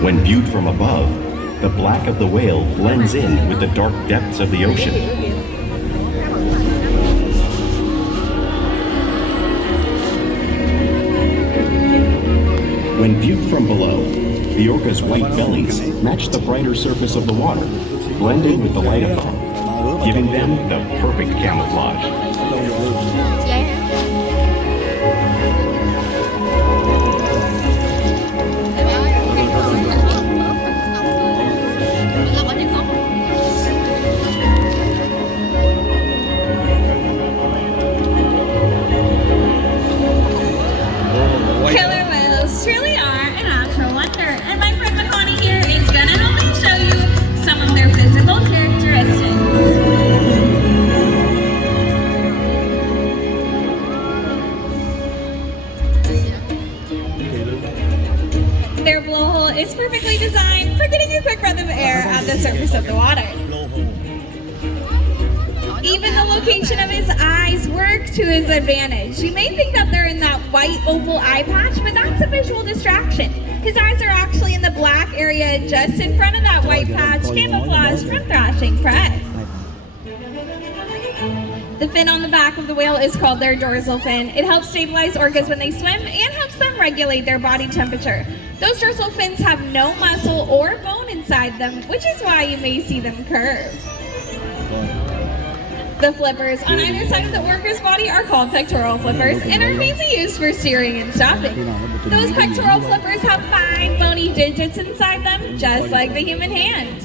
When viewed from above, the black of the whale blends in with the dark depths of the ocean. When viewed from below, the orca's white bellies match the brighter surface of the water, blending with the light above, giving them the perfect camouflage. Killer whales truly are a natural wonder, and my friend Connie here is going to help me show you some of their physical characteristics. Their blowhole is perfectly designed for getting a quick breath of air at the surface of the water. Even the location of his eyes works to his advantage. You may think that they're in that white oval eye patch, but that's a visual distraction. His eyes are actually in the black area just in front of that white patch, camouflaged from thrashing prey. The fin on the back of the whale is called their dorsal fin. It helps stabilize orcas when they swim and helps them regulate their body temperature. Those dorsal fins have no muscle or bone inside them, which is why you may see them curve. The flippers on either side of the orca's body are called pectoral flippers and are mainly used for steering and stopping. Those pectoral flippers have 5 bony digits inside them, just like the human hand.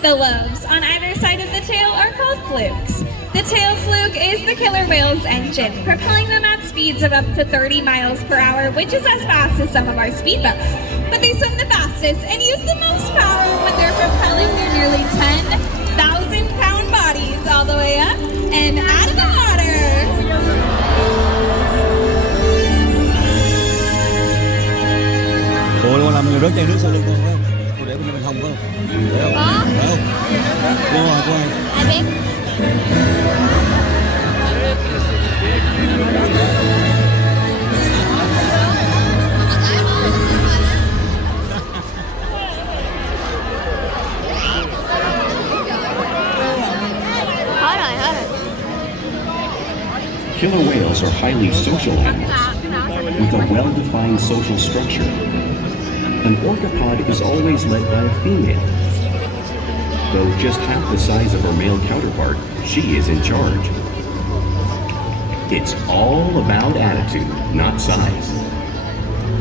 The lobes on either side of the tail are called flukes. The tail fluke is the killer whale's engine, propelling them at speeds of up to 30 miles per hour, which is as fast as some of our speedboats. But they swim the fastest and use the most power when they're propelling their nearly 10,000-pound bodies all the way up and out of the water. Ủa con làm người rớt chai nước sau lưng con phải không? Cô để bên hông phải không? Phải không? Phải không? Cô ơi. Ai biết? Killer whales are highly social animals with a well-defined social structure. An orca pod is always led by a female. Though just half the size of her male counterpart, she is in charge. It's all about attitude, not size.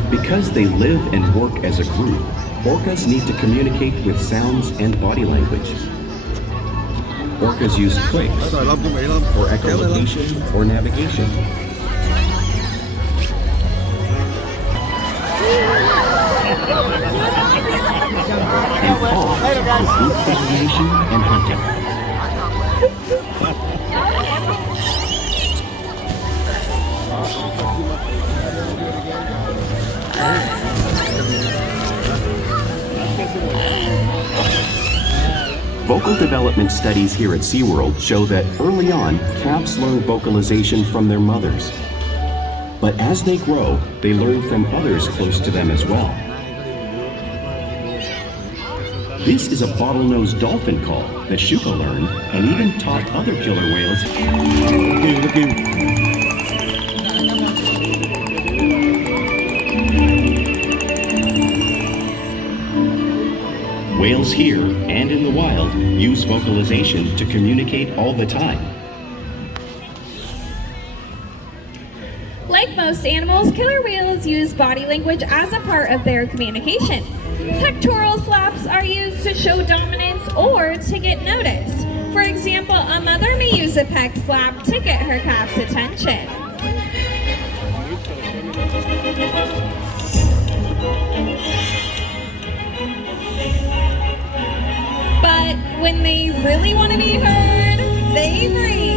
Because they live and work as a group, orcas need to communicate with sounds and body language. Orcas use clicks for echolocation or navigation. And calls for group recreation and hunting. Vocal development studies here at SeaWorld show that early on, calves learn vocalization from their mothers. But as they grow, they learn from others close to them as well. This is a bottlenose dolphin call that Shuka learned and even taught other killer whales. Whales here and in the wild use vocalization to communicate all the time. Like most animals, killer whales use body language as a part of their communication. Pectoral slaps are used to show dominance or to get noticed. For example, a mother may use a pec slap to get her calf's attention. But when they really want to be heard, they breathe.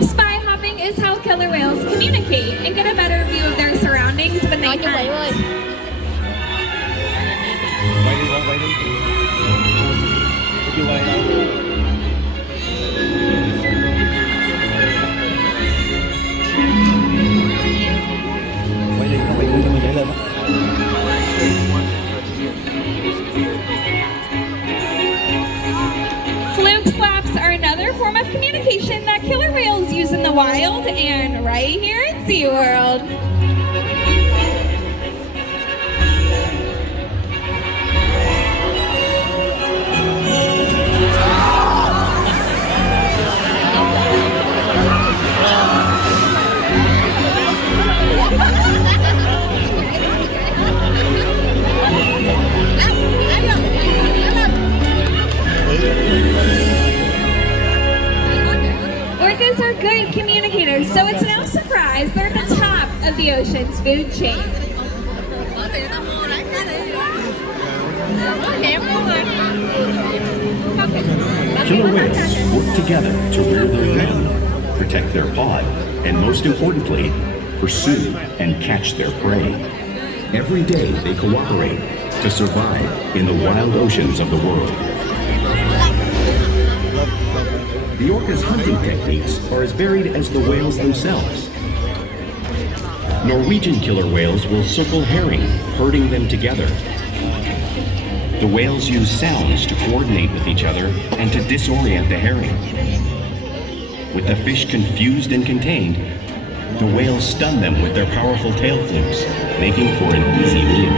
Spy hopping is how killer whales communicate and get a better view of their surroundings when they hunt. Quay đi con, quay đi. Chưa quay đâu. Quay đi, nó quay cho mình nhảy lên đó. Fluke slaps are another form of communication that killer whales use in the wild and right here in SeaWorld. Orcas are good communicators, so it's no surprise they're at the top of the ocean's food chain. Killer whales work together to rear their young, protect their pod, and most importantly, pursue and catch their prey. Every day they cooperate to survive in the wild oceans of the world. The orca's hunting techniques are as varied as the whales themselves. Norwegian killer whales will circle herring, herding them together. The whales use sounds to coordinate with each other and to disorient the herring. With the fish confused and contained, the whales stun them with their powerful tail flukes, making for an easy meal.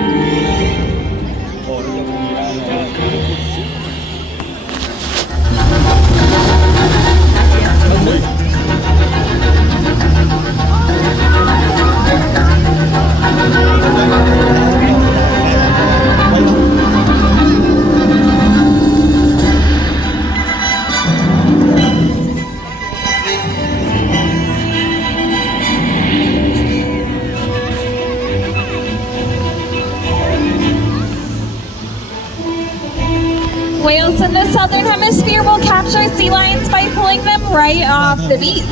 Whales in the southern hemisphere will capture sea lions by pulling them right off the beach.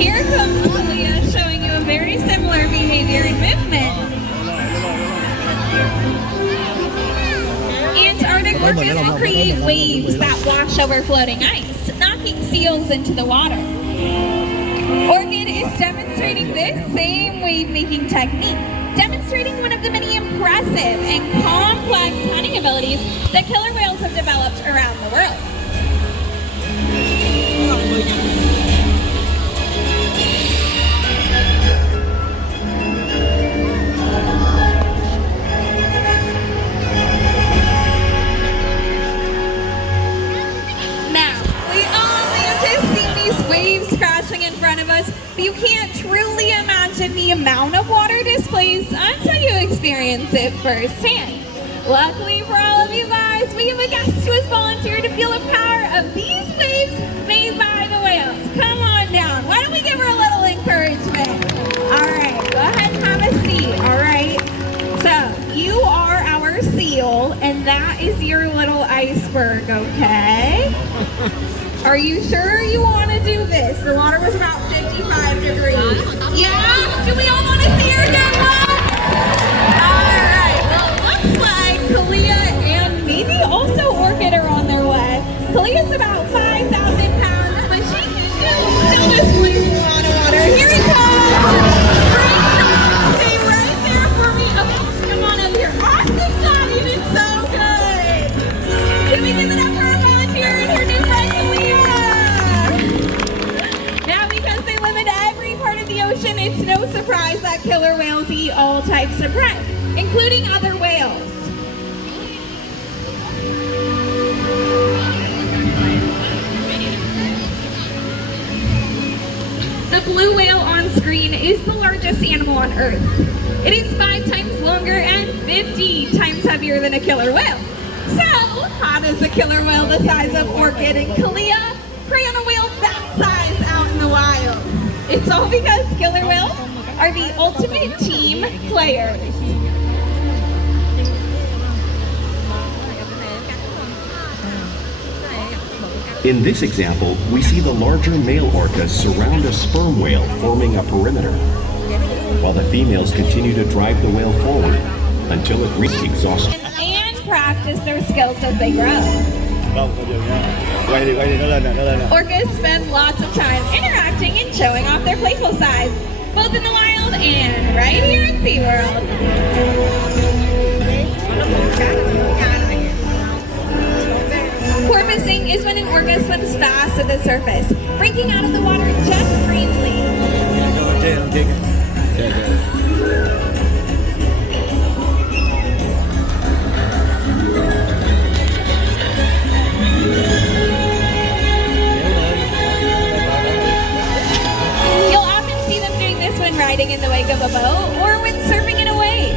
Here comes Julia showing you a very similar behavior and movement. Antarctic orcas will create waves that wash over floating ice, knocking seals into the water. Orchid is demonstrating this same wave-making technique, demonstrating one of the many impressive and complex hunting abilities that killer whales have developed around the world. Waves crashing in front of us, but you can't truly imagine the amount of water displaced until you experience it firsthand. Luckily for all of you guys, we have a guest who has volunteered to feel the power of these waves made by the whales. Come on down. Why don't we give her a little encouragement? All right, go ahead and have a seat. All right. So you are our seal, and that is your little iceberg, okay? Are you sure you want to do this? The water was about 55 degrees. Yeah? Do we all want to see her do one? Alright, well it looks like Kalia and maybe also Orchid are on their way. Kalia's about 5,000 pounds, but she still just squeezing a lot of water. Here we go! Stay right there for me. Okay, come on up here. Awesome job, you did so good! Can we give it up for our volunteer and her new friend Kalia? Now because they live in every part of the ocean, it's no surprise that killer whales eat all types of prey, including other whales. The blue whale on screen is the largest animal on Earth. It is 5 times longer and 50 times heavier than a killer whale. So, how does a killer whale the size of Orchid and Kalia prey on a whale that size out in the wild? It's all because killer whales are the ultimate team players. In this example, we see the larger male orcas surround a sperm whale, forming a perimeter, while the females continue to drive the whale forward until it reaches exhaustion. And practice their skills as they grow. Quay đi, nó lên nè, nó lên nè. Orcas spend lots of time interacting and showing off their playful sides, both in the wild and right here in SeaWorld. Porpoising is when an orca swims fast to the surface, breaking out of the water just briefly. You'll often see them doing this when riding in the wake of a boat or when surfing in a wave.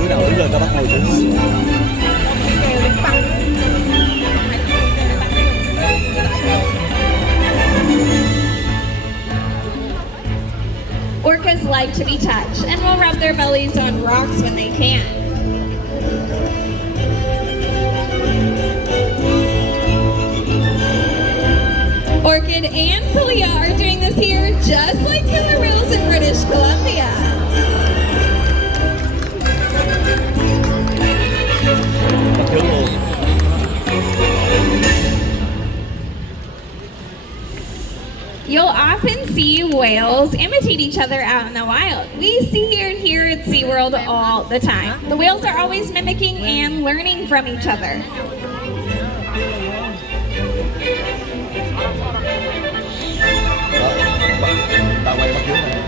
Đứa nào đứng lên ta bắt ngồi xuống. Orcas like to be touched and will rub their bellies on rocks when they can. Orchid and Kalia are doing this here just like killer whales in British Columbia. Bắt trước luôn. You'll often see whales imitate each other out in the wild. We see it here at SeaWorld all the time. The whales are always mimicking and learning from each other. Ta quay bắt trước này.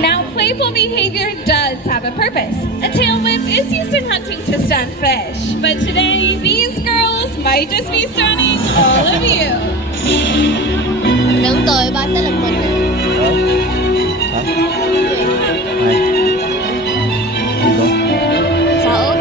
Now, playful behavior does have a purpose. A tail whip is used in hunting to stun fish, but today these girls might just be stunning all of you. Đừng cười ba tới lần mình. Hả? Ai? Gì đó? Sợ.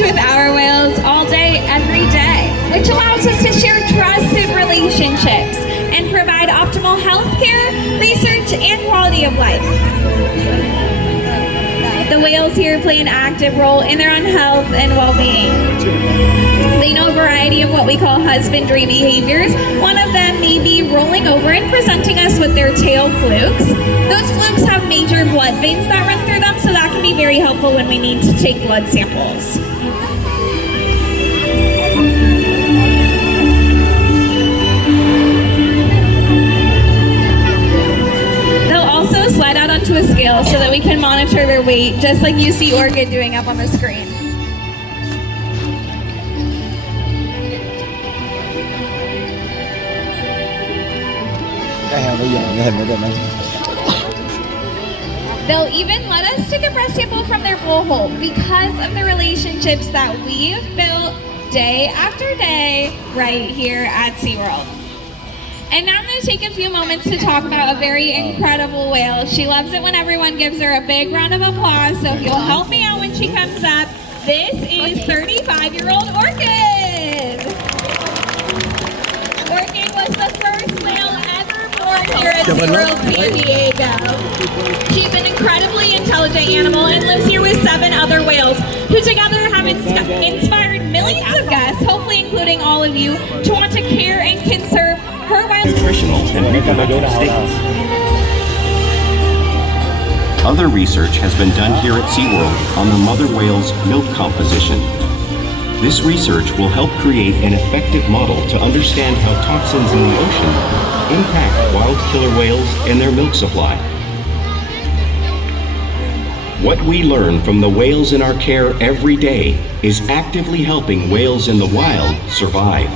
With our whales all day, every day, which allows us to share trusted relationships and provide optimal health care, research, and quality of life. The whales here play an active role in their own health and well-being. They know a variety of what we call husbandry behaviors. One of them may be rolling over and presenting us with their tail flukes. Those flukes have major blood veins that run through them, so that can be very helpful when we need to take blood samples. They'll also slide out onto a scale so that we can monitor their weight, just like you see Orca doing up on the screen. Cái heo nó dàn cái hình ở đây này. They'll even let us take a breast sample from their blowhole because of the relationships that we've built day after day right here at SeaWorld. And now I'm going to take a few moments to talk about a very incredible whale. She loves it when everyone gives her a big round of applause, so if you'll help me out when she comes up, this is 35-year-old Orchid. Orchid was the first whale ever born here at SeaWorld San Diego. She's an incredibly intelligent animal and lives here with 7 other whales who together have inspired millions of guests, hopefully including all of you, to want to care and conserve her wild Nutritional and reproductive states. Other research has been done here at SeaWorld on the mother whale's milk composition. This research will help create an effective model to understand how toxins in the ocean impact wild killer whales and their milk supply. What we learn from the whales in our care every day is actively helping whales in the wild survive.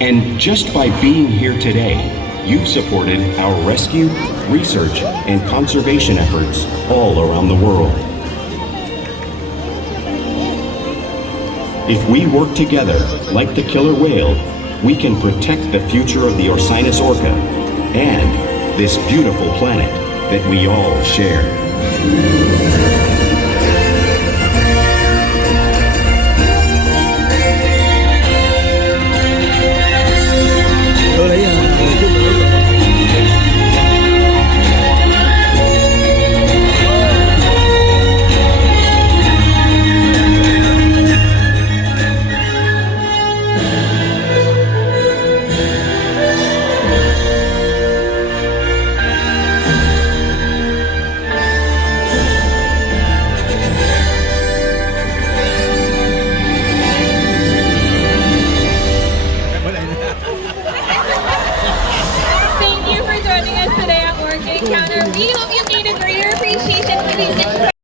And just by being here today, you've supported our rescue, research, and conservation efforts all around the world. If we work together, like the killer whale, we can protect the future of the Orcinus orca and this beautiful planet that we all share.